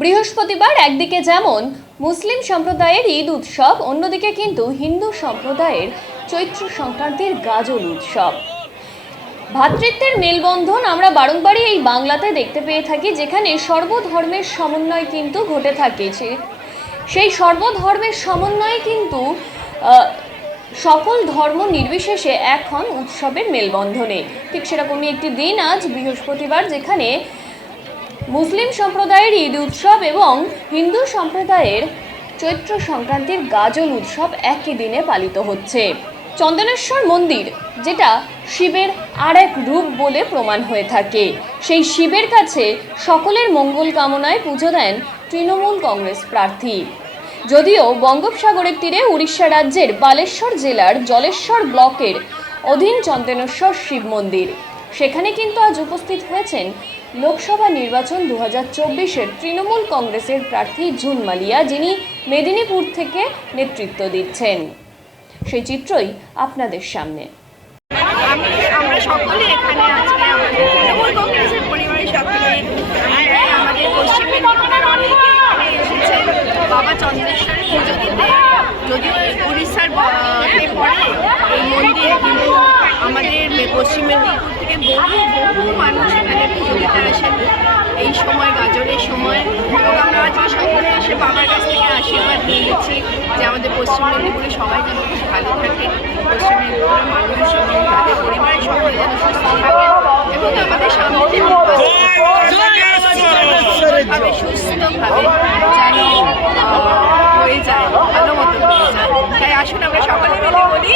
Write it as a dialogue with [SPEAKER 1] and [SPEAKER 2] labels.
[SPEAKER 1] বৃহস্পতিবার একদিকে যেমন মুসলিম সম্প্রদায়ের ঈদ উৎসব, অন্যদিকে কিন্তু হিন্দু সম্প্রদায়ের চৈত্র সংক্রান্তির গাজল উৎসব। ভ্রাতৃত্বের মেলবন্ধন আমরা বারংবারই এই বাংলাতে দেখতে পেয়ে থাকি, যেখানে সর্বধর্মের সমন্বয় কিন্তু ঘটে থাকে। সেই সর্বধর্মের সমন্বয় কিন্তু সকল ধর্ম নির্বিশেষে এখন উৎসবের মেলবন্ধনে। ঠিক সেরকমই একটি দিন আজ বৃহস্পতিবার, যেখানে মুসলিম সম্প্রদায়ের ঈদ উৎসব এবং হিন্দু সম্প্রদায়ের চৈত্র সংক্রান্তির গাজল উৎসব একই দিনে পালিত হচ্ছে। চন্দনেশ্বর মন্দির, যেটা শিবের আর এক রূপ বলে প্রমাণ হয়ে থাকে। সেই শিবের কাছে সকলের মঙ্গল কামনায় পুজো দেন তৃণমূল কংগ্রেস প্রার্থী। যদিও বঙ্গোপসাগরের তীরে উড়িষ্যা রাজ্যের বালেশ্বর জেলার জলেশ্বর ব্লকের অধীন চন্দনেশ্বর শিব মন্দির। সেখানে কিন্তু আজ উপস্থিত হয়েছেন লোকসভা নির্বাচন দু হাজার চব্বিশের তৃণমূল কংগ্রেসের প্রার্থী জুন মালিয়া, যিনি মেদিনীপুর থেকে নেতৃত্ব দিচ্ছেন। সেই চিত্রই আপনাদের সামনে।
[SPEAKER 2] বাবা চন্দ্রেশ্বর পুজো দিতে যদিও উড়িষ্যার এই মন্দির দিতে আসেনি এই সময় গাজনের সময়। এবং আমরা আজকে সকলে এসে বাবার কাছ থেকে আশীর্বাদ নিয়ে নিচ্ছি যে আমাদের পশ্চিমবঙ্গপুরে সবাই যেন ভালো থাকে। পশ্চিমবঙ্গপুরের মানুষ এবং তাদের পরিবারের সকলে যেন সুস্থ থাকে এবং আমাদের সামনে যে সুস্থভাবে যেন হয়ে যায় ভালো মতো হয়ে যায়। তাই আসুন আমরা সকলে মিলে বলি